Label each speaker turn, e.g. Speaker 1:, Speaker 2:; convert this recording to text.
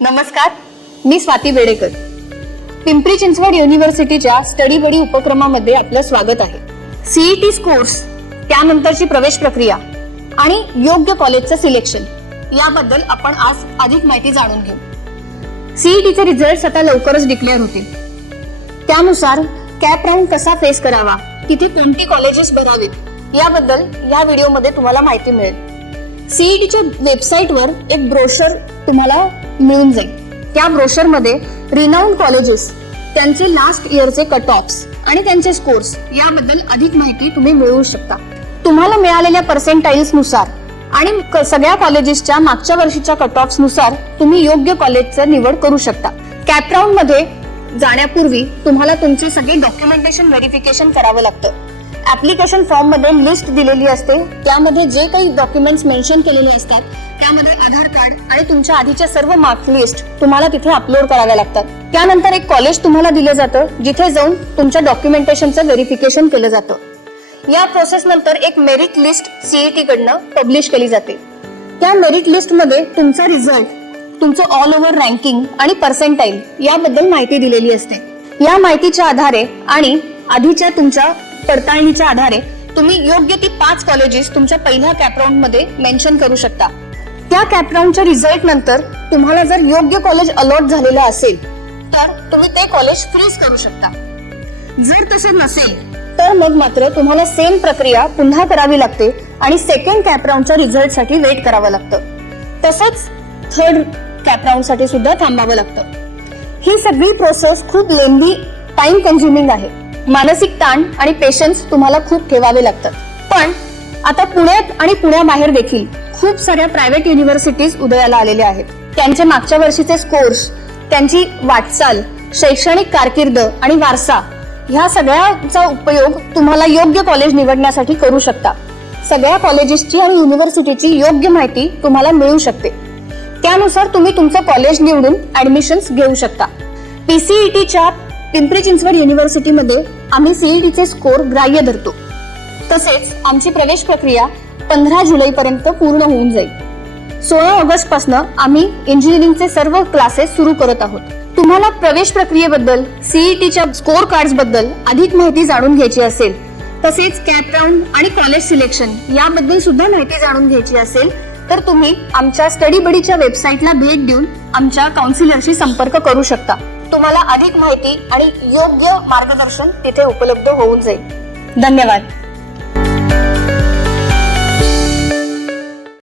Speaker 1: नमस्कार. मी स्वाती बेडेकर पिंपरी चिंचवड युनिव्हर्सिटीच्या स्टडी बडी उपक्रमामध्ये आपलं स्वागत आहे. सीईटी स्कोर्स त्यानंतरची प्रवेश प्रक्रिया आणि योग्य कॉलेजचं सिलेक्शन याबद्दल आपण आज अधिक माहिती जाणून घेऊ. सीईटीचे रिझल्ट आता लवकरच डिक्लेअर होतील. त्यानुसार कॅप राऊंड कसा फेस करावा तिथे कोणती कॉलेजेस भरावीत याबद्दल या व्हिडिओमध्ये तुम्हाला माहिती मिळेल. सीईटीच्या वेबसाईटवर एक ब्रोशर तुम्हाला मिळून जाईल. त्या ब्रोशरमध्ये रिनाऊंड कॉलेजेस त्यांचे लास्ट इयरचे कट ऑफ्स आणि त्यांचे स्कोर्स याबद्दल अधिक माहिती तुम्ही मिळवू शकता. तुम्हाला मिळालेल्या पर्सेंटाईल्सनुसार आणि सगळ्या कॉलेजेसच्या मागच्या वर्षीच्या कट ऑफनुसार तुम्ही योग्य कॉलेजचं निवड करू शकता. कॅपराऊंडमध्ये जाण्यापूर्वी तुम्हाला तुमचे सगळे डॉक्युमेंटेशन व्हेरिफिकेशन करावं लागतं. ऍप्लिकेशन फॉर्ममध्ये लिस्ट दिलेली असते. त्यामध्ये जे काही डॉक्युमेंट्स मेन्शन केलेले असतात त्यामध्ये आधार कार्ड आणि तुमच्या आधीच्या सर्व मार्क लिस्ट तुम्हाला तिथे अपलोड कराव्या लागतात. त्यानंतर एक कॉलेज तुम्हाला दिलं जातं जिथे जाऊन तुमच्या डॉक्युमेंटेशनचं व्हेरिफिकेशन केलं जातं. या प्रोसेस नंतर एक मेरिट लिस्ट सीईटी कडनं पब्लिश केली जाते. त्या मेरिट लिस्टमध्ये तुमचा रिझल्ट तुमचं ऑल ओव्हर रँकिंग आणि पर्सेंटाईल याबद्दल माहिती दिलेली असते. या माहितीच्या आधारे आणि आधीच्या तुमच्या पडताळणीच्या आधारे तुम्ही योग्य ती पाच कॉलेजेस तुमच्या पहिल्या कॅपराऊंडमध्ये मेन्शन करू शकता. त्या कॅपराऊंडच्या रिझल्ट नंतर तुम्हाला जर योग्य कॉलेज अलॉट झालेलं असेल तर तुम्ही ते कॉलेज फ्रीज करू शकता. जर तसं नसेल तर मग मात्र तुम्हाला सेम प्रक्रिया पुन्हा करावी लागते आणि सेकंड कॅपराऊंडच्या रिझल्टसाठी वेट करावं लागतं. तसंच थर्ड कॅपराऊंडसाठी सुद्धा थांबावं लागतं. ही सगळी प्रोसेस खूप लेंदी टाइम कन्झ्युमिंग आहे. मानसिक ताण आणि पेशन्स तुम्हाला खूप ठेवावे लागतात. पण आता पुण्यात आणि पुण्याबाहेर देखील खूप साऱ्या प्रायव्हेट युनिव्हर्सिटीज उदयाला आलेल्या आहेत. त्यांचे मागच्या वर्षीचे स्कोर्स त्यांची वाटचाल शैक्षणिक कारकीर्द आणि वारसा ह्या सगळ्याचा उपयोग तुम्हाला योग्य कॉलेज निवडण्यासाठी करू शकता. सगळ्या कॉलेजेसची आणि युनिव्हर्सिटीची योग्य माहिती तुम्हाला मिळू शकते. त्यानुसार तुम्ही तुमचं कॉलेज निवडून ऍडमिशन्स घेऊ शकता. पीसीईटीच्या पिंपरी चिंचवड युनिव्हर्सिटीमध्ये आम्ही सीईटीचे स्कोर ग्राह्य धरतो. तसेच आमची प्रवेश प्रक्रिया पंधरा जुलैपर्यंत पूर्ण होऊन जाईल. सोळा ऑगस्टपासून आम्ही इंजिनिअरिंगचे सर्व क्लासेस सुरू करत आहोत. तुम्हाला प्रवेश प्रक्रियेबद्दल सीईटीच्या स्कोर कार्डबद्दल अधिक माहिती जाणून घ्यायची असेल तसेच कॅप राऊंड आणि कॉलेज सिलेक्शन याबद्दल सुद्धा माहिती जाणून घ्यायची असेल तर तुम्ही आमच्या स्टडी बडीच्या वेबसाईटला भेट देऊन आमच्या काउन्सिलरशी संपर्क करू शकता. तुम्हाला अधिक माहिती आणि योग्य मार्गदर्शन तिथे उपलब्ध होऊन जाईल. धन्यवाद.